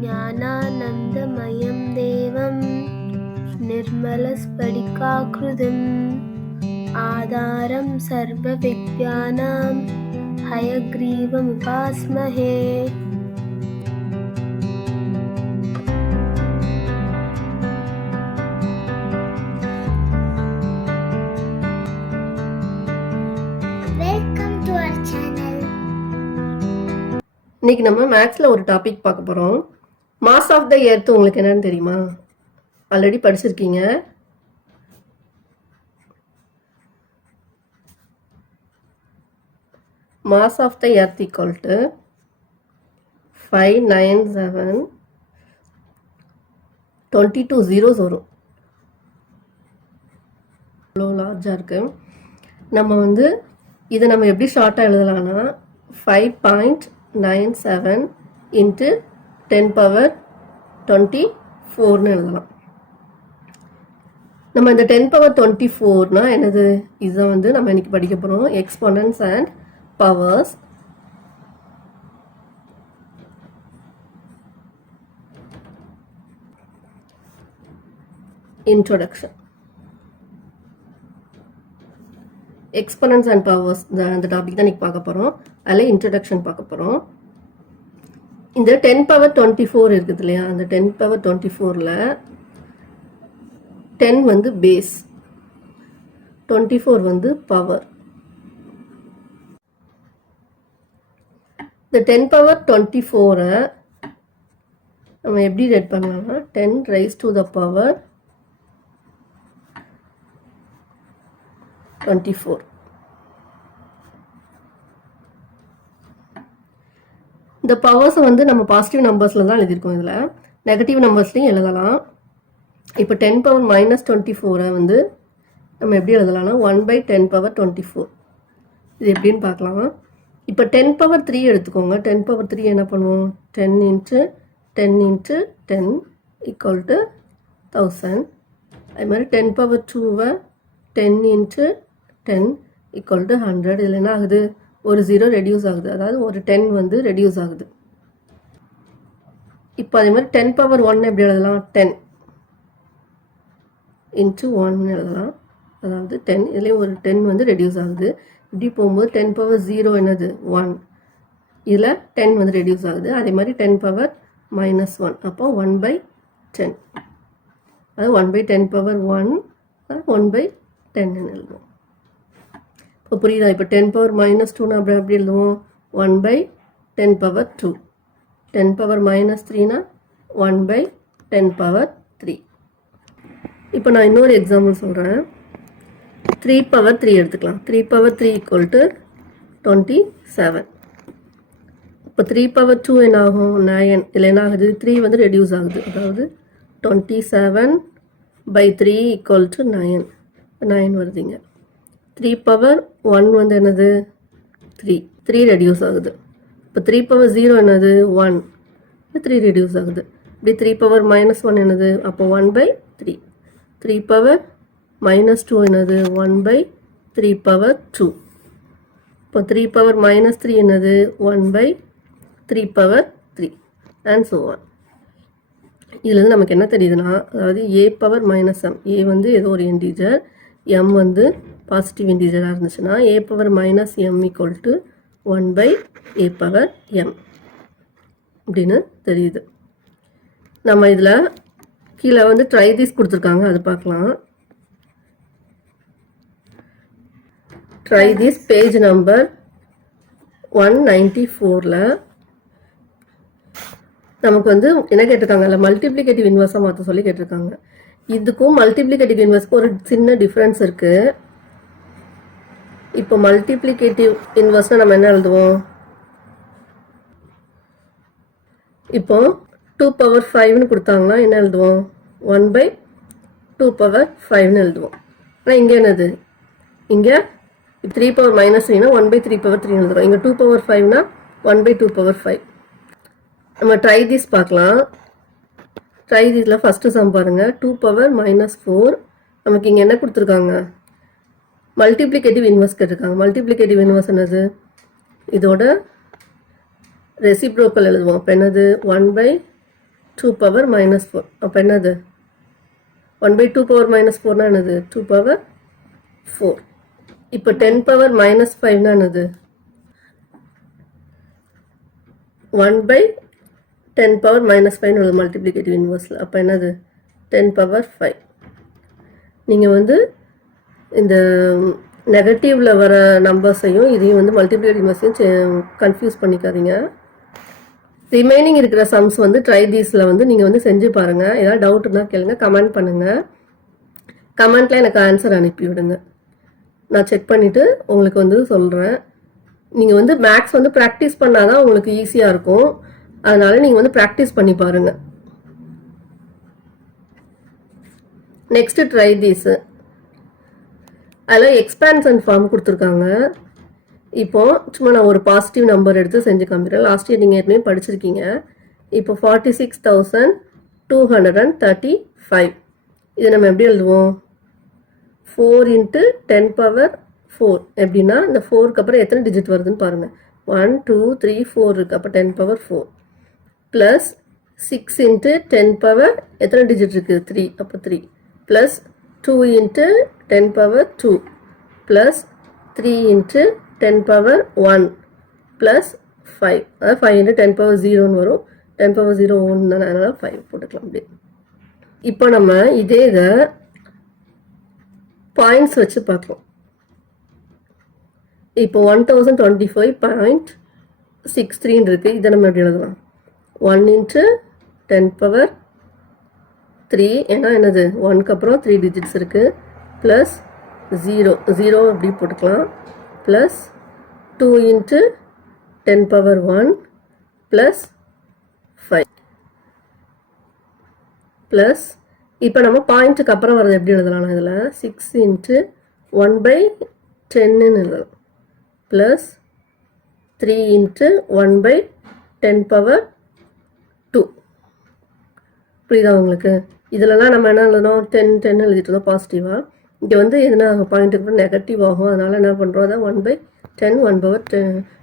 ज्ञानानन्दमयं देवं निर्मलस्फटिकाकृतिम् आधारं सर्वविद्यानां हयग्रीवमुपास्महे। Welcome to our channel. இன்னைக்கு நம்ம மேக்ஸில் ஒரு டாபிக் பார்க்க போகிறோம். மாஸ் ஆஃப் த எர்த் உங்களுக்கு என்னன்னு தெரியுமா? ஆல்ரெடி படிச்சிருக்கீங்க. Mass of the earth equal to 59722 zeros வரும். அவ்வளோ லார்ஜாக இருக்கு. நம்ம இதை நம்ம எப்படி ஷார்ட்டாக எழுதலாம்னா 5.97 into 10 power 24 எழுதலாம். நம்ம இந்த 10 power 24 என்னது? இதை நம்ம இன்னைக்கு படிக்க போகிறோம். Exponents and powers. Introduction. Exponents and powers அந்த டாபிக் தான் இன்னைக்கு பார்க்க போகிறோம். அதில் இன்ட்ரடக்ஷன் பார்க்க போகிறோம். இந்த 10 power 24 இருக்குது இல்லையா? அந்த 10 power 24ல் 10 பேஸ், 24 பவர். இந்த 10 power 24 நம்ம எப்படி ரெட் பண்ணலாம்னா 10 raised to the power 24. இந்த பவர்ஸை நம்ம பாசிட்டிவ் நம்பர்ஸில் தான் எழுதியிருக்கோம். இதில் நெகட்டிவ் நம்பர்ஸ்லையும் எழுதலாம். இப்போ 10 power -24 நம்ம எப்படி எழுதலாம்னா 1/10 power 24. இது எப்படின்னு பார்க்கலாம். இப்போ 10 power 3 எடுத்துக்கோங்க. 10 power 3 என்ன பண்ணுவோம்? 10 into 10 into 10 equal to 1000. அது மாதிரி 10 power 2 10 into 10 equal to 100. இதில் என்ன ஆகுது? ஒரு 0 ரெடியூஸ் ஆகுது. அதாவது ஒரு 10 ரெடியூஸ் ஆகுது. இப்போ அதே மாதிரி 10 power 1 எப்படி எழுதலாம்? 10 into 1 எழுதலாம். அதாவது 10, இதுலேயும் ஒரு 10 ரெடியூஸ் ஆகுது. இப்படி போகும்போது 10 power 0 என்னது? 1. இதில் 10 ரெடியூஸ் ஆகுது. அதே மாதிரி 10 power -1 அப்போ 1/10. அதாவது 1/10 power 1 1/10 எழுதுவோம். இப்போ புரியுதா? இப்போ 10 power -2 அப்புறம் எப்படி எழுதுவோம்? 1/10 power 2. 10 power -3 1/10 power 3. இப்போ நான் இன்னொரு எக்ஸாம்பிள் சொல்கிறேன். 3 power 3 எடுத்துக்கலாம். 3 power 3 equal to 27. இப்போ 3 power 2 என்ன ஆகும்? 9. இதில் என்ன ஆகுது? 3 ரெடியூஸ் ஆகுது. அதாவது 27/3 equal to 9. 9 வருதுங்க. 3 power 1 என்னது? 3 ரெடியூஸ் ஆகுது. இப்போ 3 power 0 என்னது? 1. 3 ரெடியூஸ் ஆகுது. இப்படி 3 power -1 என்னது? அப்போ 1/3. 3 power -2 என்னது? 1/3 power 2. இப்போ 3 power -3 என்னது? 1/3 power 3 and so on. இதுலேருந்து நமக்கு என்ன தெரியுதுன்னா, அதாவது a power -m, a ஏதோ ஒரு இன்டீஜர், m பாசிட்டிவ் இன்டீஜராக இருந்துச்சுன்னா a power -m equal to 1/a power m அப்படின்னு தெரியுது. நம்ம இதில் கீழே ட்ரை திஸ் கொடுத்துருக்காங்க, அது பார்க்கலாம். ட்ரை திஸ் பேஜ் நம்பர் 194ல் நமக்கு என்ன கேட்டிருக்காங்க? இல்லை மல்டிப்ளிகேட்டிவ் இன்வர்ஸாக மாற்ற சொல்லி கேட்டிருக்காங்க. இதுக்கும் மல்டிப்ளிகேட்டிவ் இன்வர்ஸ்க்கு ஒரு சின்ன டிஃப்ரென்ஸ் இருக்குது. இப்போ மல்டிப்ளிகேட்டிவ் இன்வர்ஸ்னால் நம்ம என்ன எழுதுவோம்? இப்போ 2 power 5 கொடுத்தாங்கன்னா என்ன எழுதுவோம்? 1/2 power 5 எழுதுவோம். ஆனால் இங்கே என்னது? இங்கே 3 power -3 1/3 power 3 எழுதுறோம். இங்கே 2 power 5 1/2 power 5. நம்ம ட்ரை திஸ் பார்க்கலாம். ட்ரை திஸில் ஃபஸ்ட்டு சம் பாருங்கள். 2 power -4 நமக்கு இங்கே என்ன கொடுத்துருக்காங்க? மல்டிப்ளிகேட்டிவ் இன்வர்ஸ் கேட்டிருக்காங்க. மல்டிப்ளிகேட்டிவ் இன்வர்ஸ் என்னது? இதோட ரெசிப்ரோக்கல் எழுதுவோம். இப்போ என்னது 1/2 2 பவர் மைனஸ் 4. அப்போ என்னது 1/2 பவர் மைனஸ் 4னா என்னது 2 பவர் 4. இப்போ 10 பவர் மைனஸ் 5னா என்னது 1/10 பவர் மைனஸ் 5 உள்ளது மல்டிப்ளிகேட்டிவ் இன்வர்ஸில். அப்போ என்னது 10 பவர் 5. நீங்கள் வந்து இந்த நெகட்டிவில் வர நம்பர்ஸையும் இதையும் வந்து மல்டிப்ளிகேட்டிவ் இன்வர்ஸையும் கன்ஃபியூஸ் பண்ணிக்காதீங்க. ரிமைனிங் இருக்கிற சம்ஸ் வந்து ட்ரை தீஸில் வந்து நீங்கள் வந்து செஞ்சு பாருங்கள். ஏதாவது டவுட் இருந்தால் கேளுங்க, கமெண்ட் பண்ணுங்கள். கமெண்ட்டில் எனக்கு ஆன்சர் அனுப்பி விடுங்க, நான் செக் பண்ணிவிட்டு உங்களுக்கு வந்து சொல்கிறேன். நீங்கள் வந்து மேக்ஸ் வந்து ப்ராக்டிஸ் பண்ணால் தான் உங்களுக்கு ஈஸியாக இருக்கும். அதனால் நீங்கள் வந்து ப்ராக்டிஸ் பண்ணி பாருங்கள். Next try these. அதில் எக்ஸ்பான்ஷன் ஃபார்ம் கொடுத்துருக்காங்க. இப்போ சும்மா நான் ஒரு பாசிட்டிவ் நம்பர் எடுத்து செஞ்சு காமிக்கிறேன். லாஸ்ட் இயர் நீங்கள் ஏற்கனவே படிச்சிருக்கீங்க. இப்போ 46,235. இதை நம்ம எப்படி எழுதுவோம்? 4 × 10 பவர் 4. எப்படின்னா இந்த 4க்கு அப்புறம் எத்தனை டிஜிட் வருதுன்னு பாருங்கள். 1 2 3 4 இருக்குது. அப்போ 10 பவர் 4 ப்ளஸ் 6 × 10 பவர் எத்தனை டிஜிட் இருக்குது 3. அப்போ 3 plus 2 × 10 power 2 plus 3 × 10 power 1 plus 5. அதாவது 5 × 10 பவர் 0ன்னு வரும். 10 பவர் 0 1 தானே, அதனால் 5 போட்டுக்கலாம். அப்படி இப்போ நம்ம இதை பாயிண்ட்ஸ் வச்சு பார்க்கலாம். இப்போ 1025.63 இருக்குது. இதை நம்ம எப்படி எழுதலாம்? 1 × 10 பவர் 3, ஏன்னா என்னது 1க்கு அப்புறம் 3 டிஜிட்ஸ் இருக்குது, ப்ளஸ் 0 அப்படி போட்டுக்கலாம், ப்ளஸ் 2 × 10 பவர் 1 ப்ளஸ் 5 ப்ளஸ் இப்போ நம்ம பாயிண்ட்டுக்கு அப்புறம் வரது எப்படி எழுதலாம்? இதில் 6 × 1/10ன்னு எழுதலாம், ப்ளஸ் 3 × 1/10 பவர் 2. புரியுதா உங்களுக்கு? இதிலலாம் நம்ம என்ன எழுதணும்? 10 எழுதிட்டு இருந்தோம் பாசிட்டிவாக. இங்கே வந்து எதுனா பாயிண்ட்டுக்கு அப்புறம் நெகட்டிவ் ஆகும். அதனால் என்ன பண்ணுறோம்? அதை 1/10 1 பவர்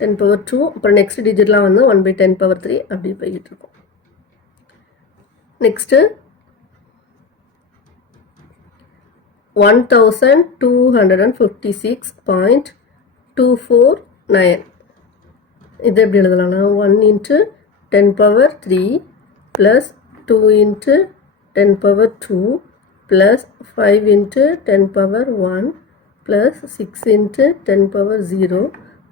10 பவர் 2, அப்புறம் நெக்ஸ்ட் டிஜிட்லாம் வந்து 1/10 பவர் 3 அப்படி போய்கிட்டு இருக்கும். நெக்ஸ்ட்டு 1256.249. இது எப்படி எழுதலாம்னா 1 × 10 power 3 plus 2 × 10 power 2 plus 5 × 10 power 1 plus 6 × 10 power 0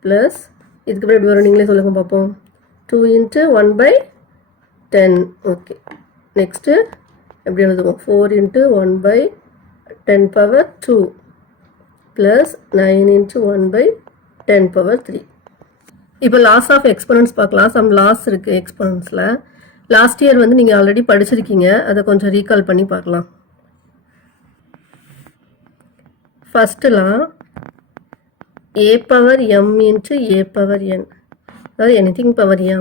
plus இதுக்கப்புறம் எப்படி வரும் நீங்களே சொல்லுங்கள் பார்ப்போம். 2 × 1/10. ஓகே, நெக்ஸ்ட்டு எப்படி எழுதுவோம்? 4 × 1/10 பவர் 2 ப்ளஸ் 9 × 1/10 பவர் 3. இப்போ லாஸ் ஆஃப் எக்ஸ்போனன்ட்ஸ் பார்க்கலாம். சம் லாஸ் இருக்குது எக்ஸ்போனன்ட்ஸில். லாஸ்ட் இயர் வந்து நீங்கள் ஆல்ரெடி படிச்சிருக்கீங்க, அதை கொஞ்சம் ரீகால் பண்ணி பார்க்கலாம். ஃபஸ்ட்டுலாம் a power m × a power n, அதாவது anything power m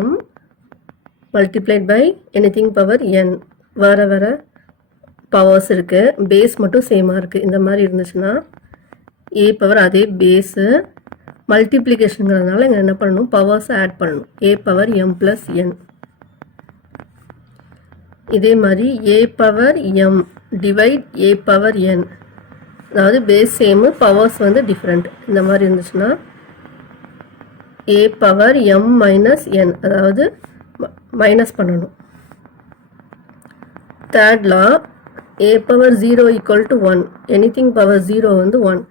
multiplied by anything power n. வர வர பவர்ஸ் இருக்குது, பேஸ் மட்டும் சேமாக இருக்குது. இந்த மாதிரி இருந்துச்சுன்னா a பவர் அதே பேஸு, மல்டிப்ளிகேஷனுங்கிறதுனால இங்கே என்ன பண்ணணும்? பவர்ஸை ஆட் பண்ணணும். a power m plus n. இதே மாதிரி a power m divide a power n, அதாவது பேஸ் சேமு, பவர்ஸ் வந்து டிஃப்ரெண்ட். இந்த மாதிரி இருந்துச்சுன்னா a power m minus n, அதாவது மைனஸ் பண்ணணும். Third law a power 0 = 1. Anything power 0 வந்து 1.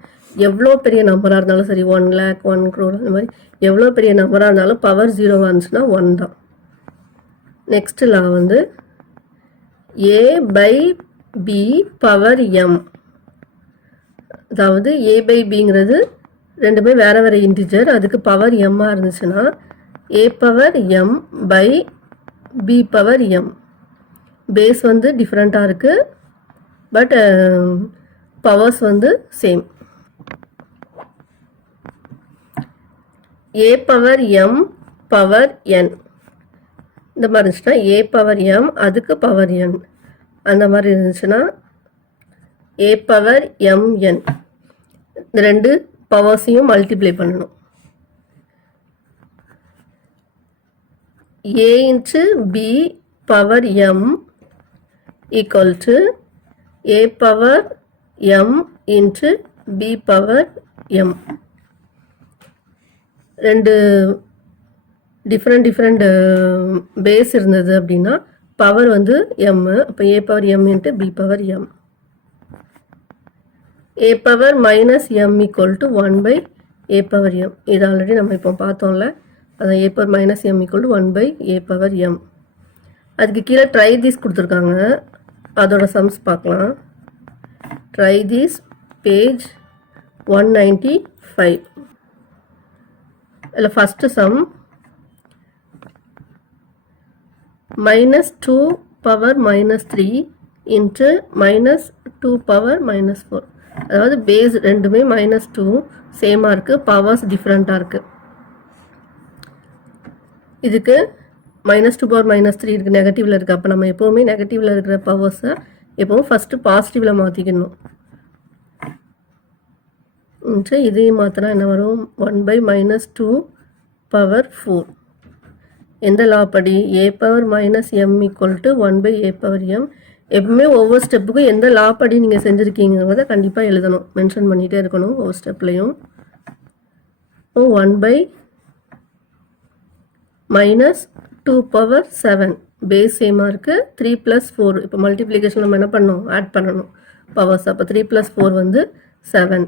எவ்வளோ பெரிய நம்பராக இருந்தாலும் சரி, 1 lakh 1 crore அந்த மாதிரி எவ்வளோ பெரிய நம்பராக இருந்தாலும் பவர் 0 வந்துச்சுன்னா 1 தான். நெக்ஸ்ட் லா வந்து a/b பவர் m, அதாவது a/bங்கிறது ரெண்டுமே வேறு வேறு இன்டிஜர், அதுக்கு பவர் m-ஆக இருந்துச்சுன்னா a power m by b power m. Base வந்து டிஃப்ரெண்ட்டாக இருக்குது, பட் பவர்ஸ் வந்து same. a power m power n இந்த மாதிரி இருந்துச்சுன்னா a பவர் m அதுக்கு பவர் n, அந்த மாதிரி இருந்துச்சுன்னா a பவர் mn. இந்த ரெண்டு பவர்ஸையும் மல்டிப்ளை பண்ணணும். a × b power m equal to a power m into b power m. ரெண்டு டிஃப்ரெண்ட் பேஸ் இருந்தது அப்படின்னா பவர் வந்து m, அப்போ a பவர் m இன்ட்டு b power m. a power minus m equal to 1 by a power m. இது already நம்ம இப்போ பார்த்தோம்ல, அதான் a power minus m equal to 1 by a power m. அதுக்கு கீழே ட்ரை தீஸ் கொடுத்துருக்காங்க, அதோட சம்ஸ் பார்க்கலாம். Try these page 195. இல்லை first sum -2 power -3 into -2 power -4. அதாவது பேஸ் ரெண்டுமே -2 சேமாக இருக்குது, பவர்ஸ் டிஃப்ரெண்ட்டாக இருக்குது. இதுக்கு -2 பவர் -3 இருக்குது, நெகட்டிவில் இருக்குது. அப்போ நம்ம எப்போவுமே நெகட்டிவில் இருக்கிற பவர்ஸை எப்போவும் ஃபஸ்ட்டு பாசிட்டிவில் மாற்றிக்கணும். இதையும் மாற்றினா என்ன வரும்? 1 பை -2 பவர் 4. எந்த லா படி? a power minus m equal to 1 by a power m. எப்பவுமே ஒவ்வொரு ஸ்டெப்புக்கும் எந்த லா படி நீங்கள் செஞ்சுருக்கீங்கிறத கண்டிப்பாக எழுதணும், மென்ஷன் பண்ணிகிட்டே இருக்கணும் ஒவ்வொரு ஸ்டெப்லையும். 1 பை -2 பவர் 7 பேஸ் சேமாக இருக்குது. 3 + 4 இப்போ மல்டிப்ளிகேஷன் நம்ம என்ன பண்ணணும்? ஆட் பண்ணணும் பவர்ஸ். அப்போ 3 + 4 வந்து 7.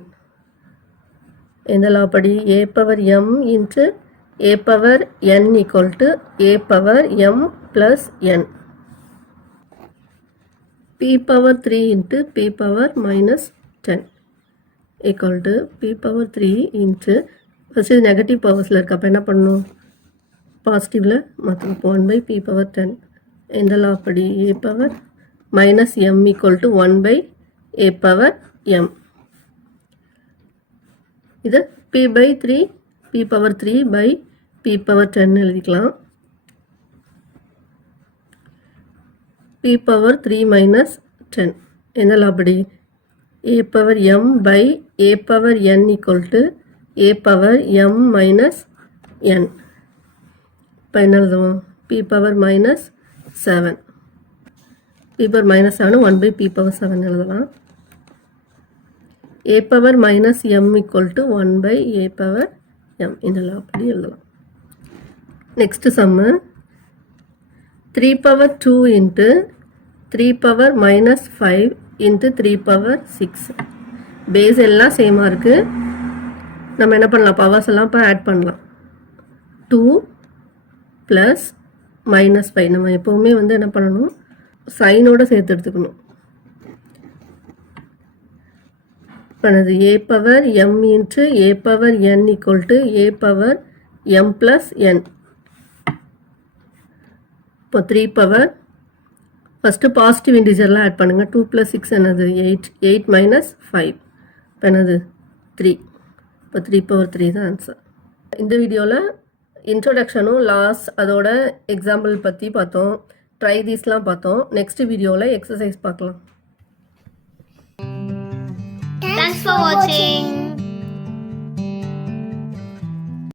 எந்த லா படி? a power m into a power n equal to a power m plus n. p power 3 into p power -10 equal to p power 3 into, first இது நெகட்டிவ் பவர்ஸில் இருக்குது, அப்போ என்ன பண்ணணும்? பாசிட்டிவில் மாற்றணும். 1 பை p பவர் 10. எந்த லா படி? a power minus m equal to 1 by a power m. இது p by 3, p power 3 by p power 10 எழுதிக்கலாம். p பவர் 3 மைனஸ் 10 எந்த லா படி? a power m by a power n equal to a power m minus n. இப்போ என்ன எழுதுவோம்? p power minus 7. p power minus 7 1 by p power 7 எழுதலாம். a power minus m equal to 1 by a power m. இதெல்லாம் அப்படி எழுதலாம். Next sum 3 power 2 into 3 power -5 into 3 power 6. Base எல்லாம் சேமாக இருக்குது. நம்ம என்ன பண்ணலாம்? பவர்ஸ் எல்லாம் இப்போ ஆட் பண்ணலாம். 2 ப்ளஸ் -5. நம்ம எப்போவுமே வந்து என்ன பண்ணணும்? சைனோடு சேர்த்து எடுத்துக்கணும். பண்ணது a power m into a power n equal to a power m plus n. இப்போ 3 பவர் ஃபஸ்ட்டு பாசிட்டிவ் இன்டிஜர்லாம் ஆட் பண்ணுங்கள். 2 + 6 என்னது? 8. 8 மைனஸ் 5 இப்போ என்னது? 3. இப்போ 3 பவர் 3 தான் ஆன்சர். இந்த வீடியோவில் இன்ட்ரோடக்ஷனும் லாஸ் அதோட எக்ஸாம்பிள் பற்றி பார்த்தோம், ட்ரை தீஸ்லாம் பார்த்தோம். நெக்ஸ்ட் வீடியோவில் எக்ஸசைஸ் பார்க்கலாம். Thanks for watching.